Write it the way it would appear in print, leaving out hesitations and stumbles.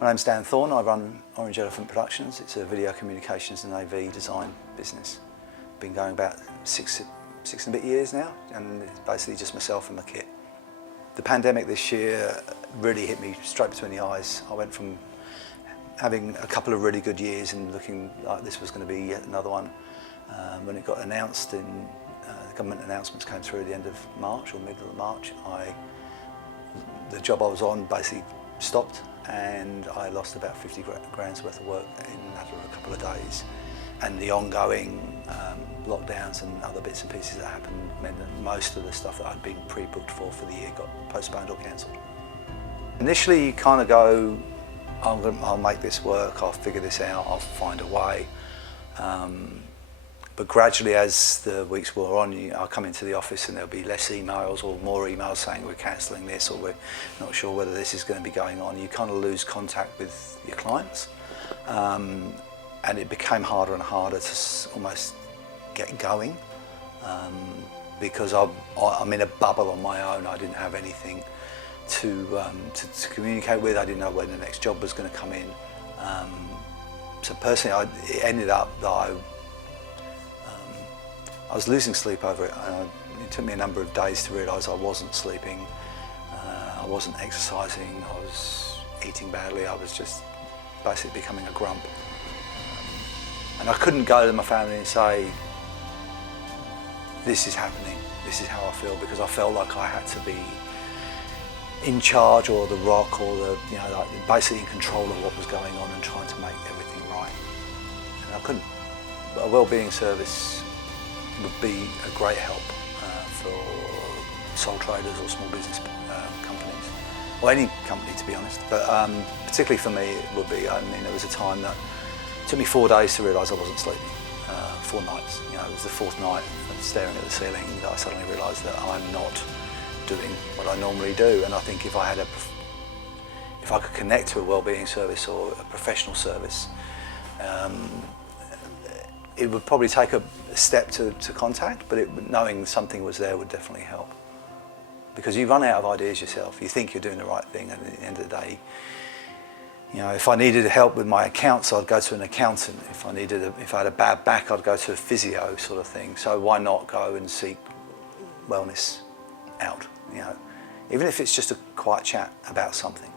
My name's Dan Thorne. I run Orange Elephant Productions. It's a video communications and AV design business. Been going about six and a bit years now, and it's basically just myself and my kit. The pandemic this year really hit me straight between the eyes. I went from having a couple of really good years and looking like this was going to be yet another one. When it got announced, the government announcements came through at the end of March or middle of March, the job I was on basically stopped, and I lost about 50 grand's worth of work in a matter of a couple of days. And the ongoing lockdowns and other bits and pieces that happened meant that most of the stuff that I'd been pre-booked for the year got postponed or cancelled. Initially you kind of go, I'll make this work, I'll figure this out, I'll find a way. But gradually, as the weeks wore on, I'll come into the office and there'll be less emails or more emails saying we're cancelling this or we're not sure whether this is going to be going on. You kind of lose contact with your clients. And it became harder and harder to almost get going because I'm in a bubble on my own. I didn't have anything to communicate with. I didn't know when the next job was going to come in. So personally, it ended up that I was losing sleep over it. It took me a number of days to realise I wasn't sleeping, I wasn't exercising, I was eating badly, I was just basically becoming a grump. And I couldn't go to my family and say, this is happening, this is how I feel, because I felt like I had to be in charge or the rock or like basically in control of what was going on and trying to make everything right. And I couldn't. A wellbeing service would be a great help for sole traders or small business companies, or any company to be honest, but particularly for me it would be. I mean, there was a time that it took me 4 days to realise I wasn't sleeping, 4 nights. It was the 4th night of staring at the ceiling that I suddenly realised that I'm not doing what I normally do. And I think if I could connect to a wellbeing service or a professional service, it would probably take a step to contact, but knowing something was there would definitely help. Because you run out of ideas yourself. You think you're doing the right thing, and at the end of the day, if I needed help with my accounts, I'd go to an accountant. If I had a bad back, I'd go to a physio sort of thing. So why not go and seek wellness out? Even if it's just a quiet chat about something.